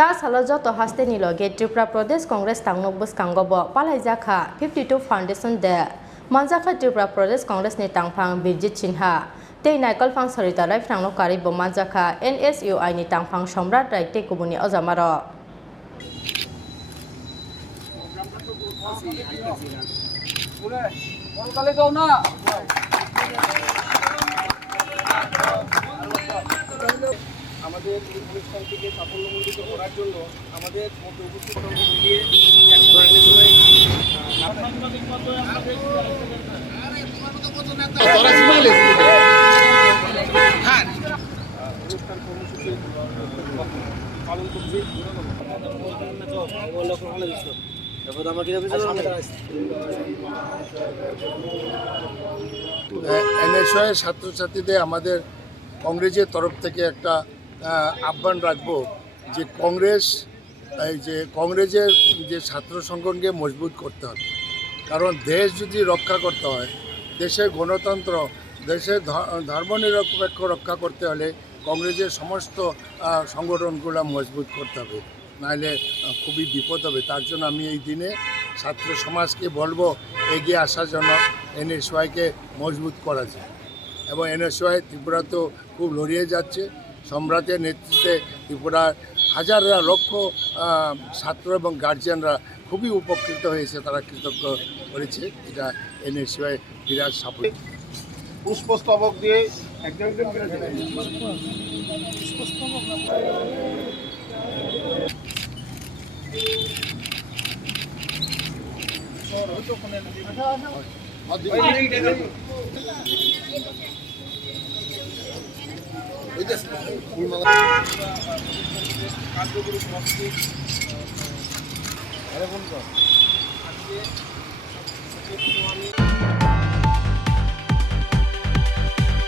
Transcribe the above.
Chasalo Tripura Pradesh Congress tangnok bwskango bo palaijakha 52 Foundation de manjakha Tripura Pradesh Congress ni tangphang Bijit Chinha tei naikol phang sarita rai phnangno kari bo manjakha NSUI ni tangphang somrat rai tei kubuni ojamaro আমাদের এই অনুষ্ঠানটিকে সাফল্যমণ্ডিত করার জন্য আমাদের মধ্যে উপস্থিত মিলিয়ে অনুষ্ঠান কর্মসূচি পালন করছি। NSUI ছাত্রছাত্রীদের আমাদের কংগ্রেসের তরফ থেকে একটা আহ্বান রাখবো যে কংগ্রেসের যে ছাত্র সংগঠনকে মজবুত করতে হবে, কারণ দেশ যদি রক্ষা করতে হয়, দেশের গণতন্ত্র, দেশের ধর্মনিরপেক্ষ রক্ষা করতে হলে কংগ্রেসের সমস্ত সংগঠনগুলো মজবুত করতে হবে, নাহলে খুবই বিপদ হবে। তার জন্য আমি এই দিনে ছাত্র সমাজকে বলবো এগিয়ে আসার জন্য NSUIকে মজবুত করা যায়। এবং NSUI ত্রিপুরা তো খুব লড়িয়ে যাচ্ছে। সম্রাটের নেতৃত্বে ত্রিপুরার হাজাররা লক্ষ ছাত্র এবং গার্জিয়ানরা খুবই উপকৃত হয়েছে, তারা কৃতজ্ঞ করেছে। এটা NSUI বিরাট সাফল্য। পুষ্পস্তবক দিয়ে একজন কার্যকরী সমাপ্তি